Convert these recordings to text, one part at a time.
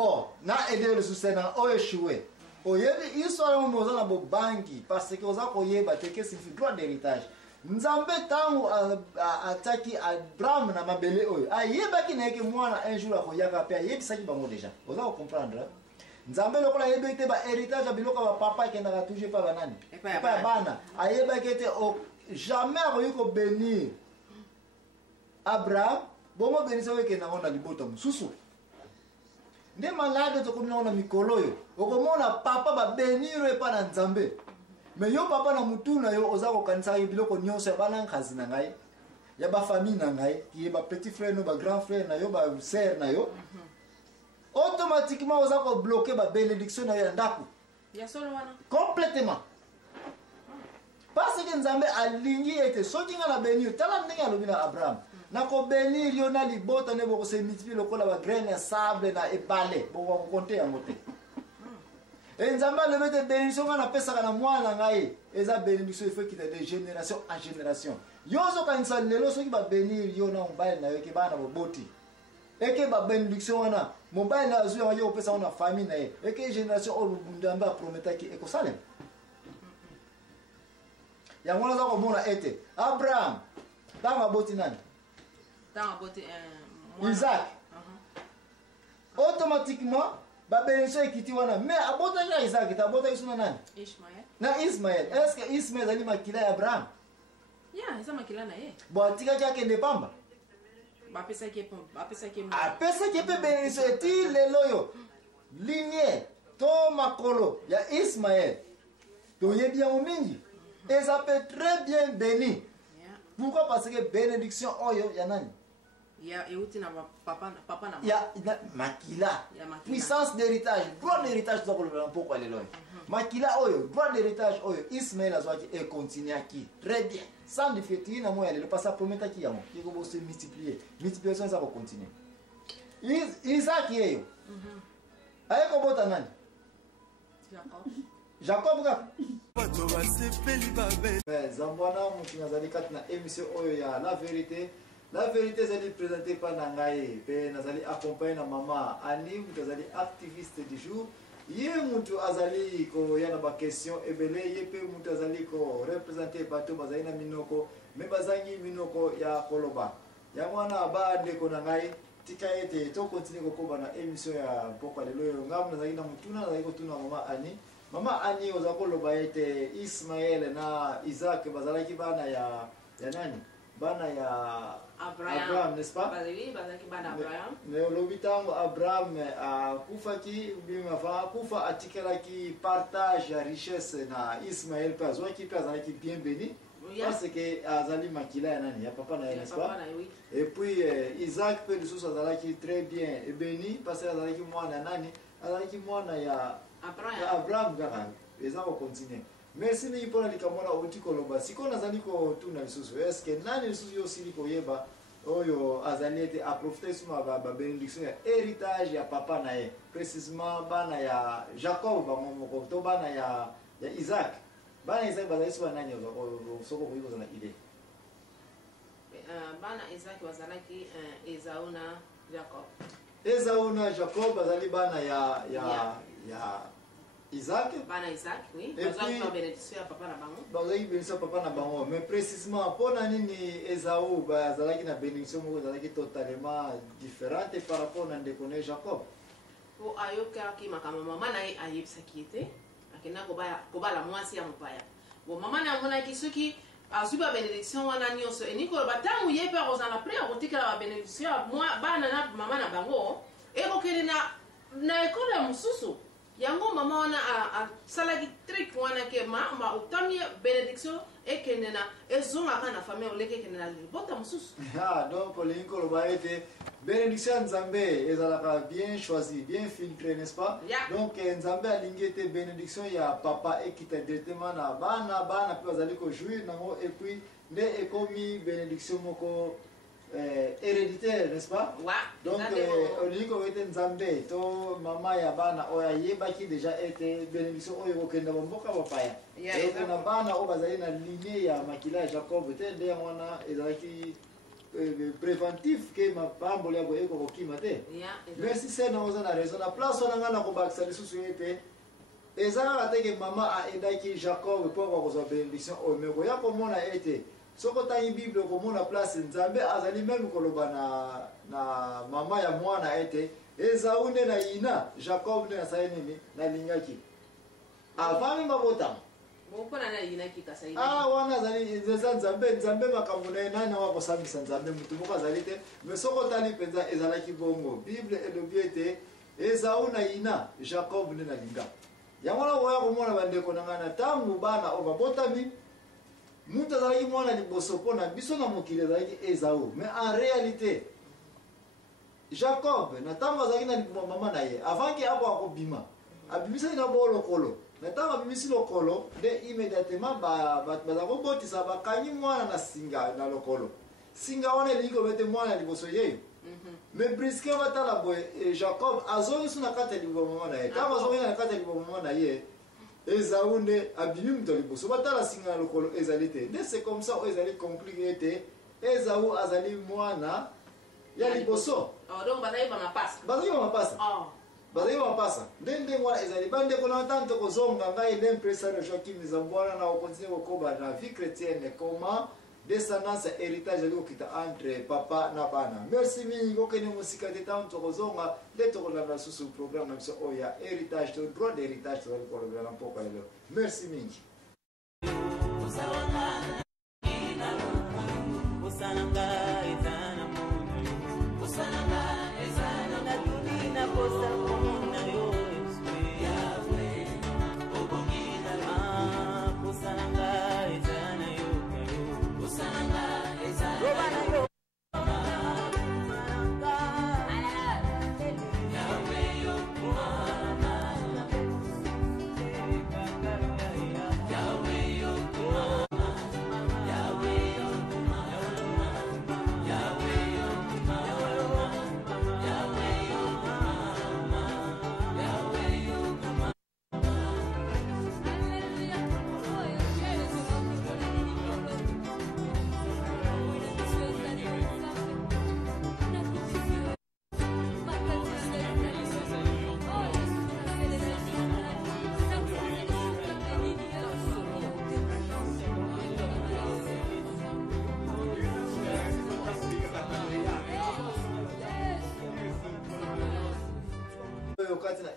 bon na aider le sousena o échoué oyebi histoire mo za na bo banki parce que oza koyeba te que signifie droit d'héritage nzambe tango ataki Abraham na mabele oyo ayebaki na yeke mwana un jour akoyaka pe ayebisaki bango déjà oza ko comprendre nzambe lokola ayebaki te ba héritage ya biloko ba papa ekendaka toujours pa banani pa ya bana ayebaki te jamais akoki kobénir Abraham bongo bénisa oyo ekendaka na libota mosusu nde malade tokomina na mikolo oyo okomona papa babeniro epa na nzambe mais yo papa na mutu na yo oza kokanisa biloko nyonso ya bana nkazi na ngai ya bafamille na ngai ki ba petit frère no ba grand frère na yo ba sœur na yo automatiquement oza ko bloquer ba bénédiction na yo ya ndako ya solo wana complètement parce que nzambe alingi ete soki nga na bénir tala ndenge alobi na Abraham na ko bénir yo na libota ne boko se multiplier lokola ba graine ya sable na ebale boko ko compter yango te et nzambe alobi te bénédiction nga na pesaka na mwana ngai eza bénédiction il faut qu'il de génération en génération yo zo kanisa lelo soki ba bénir yo na mobile na yo ke bana boboti eke ba bénédiction wana mobile na zo yo pesa na famille na ye eke génération o nzambe a prometaki ekosalem ya mwana za komona ete Abraham tanga boti nani tanga boti Isaac automatiquement ba bénédiction ekiti wana mais abota ya Isaac tabota isuna nani Ishmael na Ismaël est-ce que Ismaël ali makila ya Abraham ya isa makila na ye bo atika yake ndepamba bapesa ke pe bénédiction eti lelo yo lignée to makolo ya Ismaël to yebi ya mingi et ça peut très bien béni. Pourquoi? Parce que bénédiction oyo ya nani? Ya euti na papa na. Ya makila. Puissance d'héritage, droit d'héritage za kolobela mpoko lelo. Makila oyo, droit d'héritage oyo Ismaël azwaki et continue aki. Très bien. Sans difficulté na moya lelo parce que prometa ki yamo. Ki ko se multiplier. Multiplication ça va continuer. Isaac yeyo. Aye ko bota nani? Jacob ka bato basepeli babe zambwana mutu nazali kati na émission oyo ya la vérité zali présenté par nangaye pe nazali accompagné na mama Ani mutu azali activiste du jour ye mutu azali ko yana ba question ebele ye pe mutu azali ko représenter bato bazali na minoko me bazangi minoko ya koloba ya mwana ba ndeko nangaye tika ete to continue ko na émission ya pokwa lelo ngamu nazali na mutuna nazali ko tuna mama Ani Mama Ani ozako loba ete Ismaël na Isaac bazalaki bana ya nani? Bana ya Abraham, n'est-ce pas? Bazalaki bana Abraham. Mais lobitango Abraham kufaki bima fa kufa atikelaki partage ya richesse na Ismaël parce qui bazalaki bien béni. Parce que azali makila ya nani? Ya papa na n'est-ce pas? Et puis Isaac peut sous azalaki très bien béni parce que azalaki mwana nani? Azalaki mwana ya Abraham kaka eza ko continuer merci ni pona likamona otiko loba siko nazali ko tuna lisusu est-ce que nani lisusu yo sili ko yeba oyo azali ete a profiter suma ba bénédiction ya héritage ya papa na ye précisément bana ya Jacob ba momoko to bana ya Isaac bana Isaac bazali suma nani soko ko yuko na idée bana Isaac bazalaki Esau na Jacob Esau na Jacob bazali bana ya Isaac. Bana Isaac, oui. Bazali ba bénédiction ya papa na bango. Bazali bénédiction papa na bango, mais précisément pona nini Esau bazalaki na bénédiction moko bazalaki totalement différente par rapport na ndeko na Jacob. Po ayoka ki makama mama na ye ayebisaki ete akenda kobala mwasi ya mopaya. Bo mama na mona ki soki azuba bénédiction wana nyonso eniko batangu ye pa ozana prêt à kotikala ba bénédiction moi bana na mama na bango e kokele na ekole ya mususu yango mama wana a salaki trick wana ke ma utamie bénédiction e kenena ezonga kana famille oleke kenena libota mususu donc linko loba ete bénédiction nzambe ezalaka bien choisi bien filtré n'est-ce pas donc nzambe alingi ete bénédiction ya papa ekita directement na bana pe bazali ko jouir nango et puis nde ekomi bénédiction moko héréditaire n'est-ce pas donc olingo ete nzambe to mama ya bana oya yebaki déjà ete bénédiction oyo kokenda mboka bapaya donc na bana o bazali na lignée ya makila ya Jacob te nde wana ezalaki préventif que ma pambo ya boye ko kimate. Merci c'est na oza na raison na place on ngana ko bakisa lisusu ete ezala ateke mama a edaki Jacob pour ko zo bénédiction o meko ya ko mona ete soko tangi bible ko mona place nzambe azali même ko loba na mama ya mwana ete ezaune na ina Jacob ne asali nini na lingaki avant mabota Mokona na ina kikasa ina. Wana zali nzambe makambo na nani wa kosambisa nzambe mutu moko azali te mais soko tali penza ezalaki bongo bible elobi ete ezauna ina Jacob ne na linga yango na koya komona bandeko na ngana tangu bana o babotami mutu azalaki mwana liboso mpona biso na mokili azalaki Ezau mais en réalité Jacob na tango azalaki na mama na ye avant ke ako akobima abimisaki na bolokolo na tango abimisi lokolo nde immédiatement baza kobotisa bakangi mwana na singa na lokolo singa wana elingi kobete mwana liboso yeyo mais briske batala boye Jacob azongi na kati ya libumu mama na ye tango azongi na kati ya libumu mama na ye Ezau nde abimi mutu liboso batala singa na lokolo ezali te nde c'est comme ça ezali conclu ete Ezau azali mwana ya liboso donc bazali ba mapasa bazali mapasa ndenge ngwana ezali bande kona tanto kozonga ngai l'impression Joachim Zambwana na continuer kokoba na vie chrétienne comment descendance héritage ali okita entre papa na bana merci mingi kokene musika te tanto kozonga nde tokolanda susu programme na oya héritage to droit d'héritage to ko na mpoko lelo merci mingi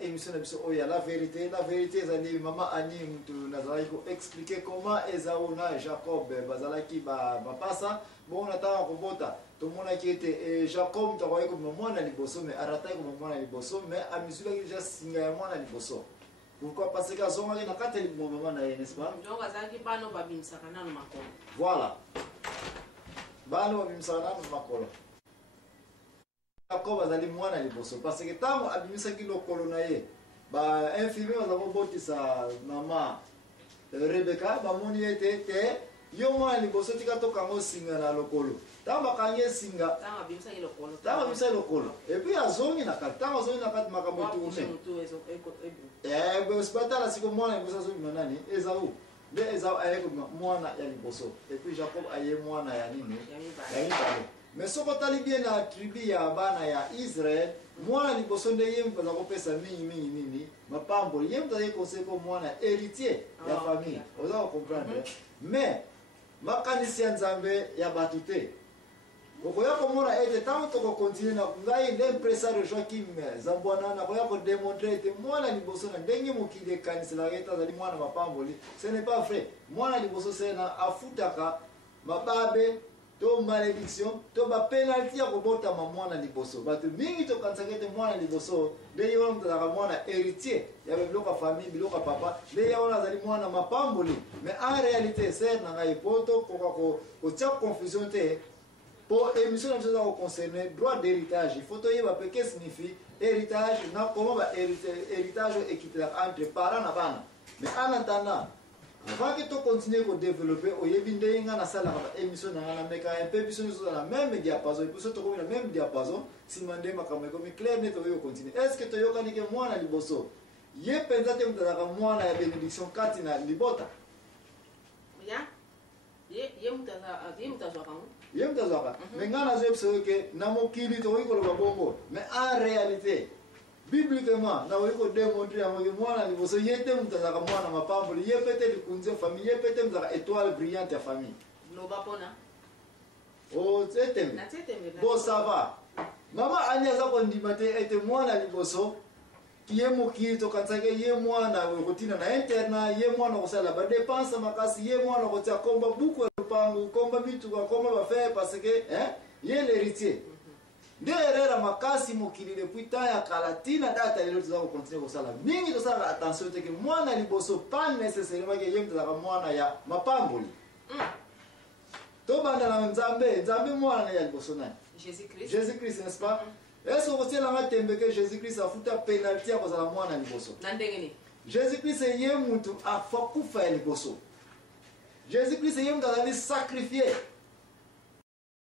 émission la vérité ezali mama ani mutu nazalaki ko expliquer comment Ezau na Jacob bazalaki bapasa bon nataka kobota tomonaki ete Jacob takoki ko mwana liboso mais arataki ko mwana liboso mais amisulaki déjà singa ya mwana liboso pourquoi parce que azongaki na kati libo mama na ye n'est-ce pas donc azalaki bano babimisaka nanu makolo voilà bano babimisaka nanu makolo Jacob azali mwana liboso parce que tango abimisaki lokolo na ye ba infirmier baza kobotisa mama Rebecca bamoni ete te yo mwana liboso tika tokango singa na lokolo tango bakangi singa tango abimisaki lokolo et puis azongi na kati tango azongi na kati makambo tourne batala siko mwana liboso azongi nani Ezau nde Ezau ayeko mwana ya liboso et puis Jacob aye mwana ya nini ya mibale mais soko tali bien na tribu ya bana ya Israël mwana liboso nde ye mbaza kopesa mingi nini mapambo ye mtaye conseil ko mwana héritier ya famille oza comprendre mais makanisi ya nzambe ya batu te okoya komona ete tango toko continue na ngai l'impression de Joachim Zambwana na koya ko démontrer ete mwana liboso na ndenge mokili ekanisela ete azali mwana mapamboli ce n'est pas vrai mwana liboso sena afutaka mababe to malédiction to ba penalty ya kobotama mwana liboso bato mingi tokanisaka ete mwana liboso nde ye wana mutazaka mwana héritier ya biloko ya famille biloko ya papa nde ye wana azali mwana mapamboli mais en réalité ser na ngai po tokoka kotia confusion te po émission na biso eza koconcerne droit d'héritage il faut toyeba mpe que signifie héritage na comment ba héritage ekitelaka entre parents na bana mais en attendant avant que tu continues à développer, au yébindé, il y a une salle d'émission, il y a un peu de la même diapason, et puis tu as le même diapason, si tu as un clair net, tu continuer. Est-ce que tu as un mois à liboso? Il y a un mois à bénédiction 4 à libota. Ya? Il y a un ye mutu azwaka mais nga nazo yebisa ke na mokili tokoki koloba bongo mais en réalité bibliquement na oyi kodémontrer yango ke mwana liboso ye te mutu azalaka mwana mapamboli ye pete likunzi ya famille ye pete mutu azalaka étoile brillante ya famille loba mpona o etembe bon ça va mama ani aza kondima te ete mwana liboso ye mokili tokanisaki ye mwana kotina na interna ye mwana kosala badepense makasi ye mwana kotia komba buku ya lupangu komba mituka komba bafere parce que ye l'héritier nde errera makasi mokili depuis temps ya kala tina data lelo toza kokontinue kosala mingi tosala attention te ke mwana liboso pas nécessairement ke ye mutu azalaka mwana ya mapamboli tobanda na nzambe mwana ya liboso nani Jésus-Christ, n'est-ce pas? Est-ce que vous avez tembe que Jésus-Christ a foutu pénalité à cause de la mwana liboso? Jésus-Christ est yé mutu a fakufa liboso. Jésus-Christ est yé mutu a sacrifié.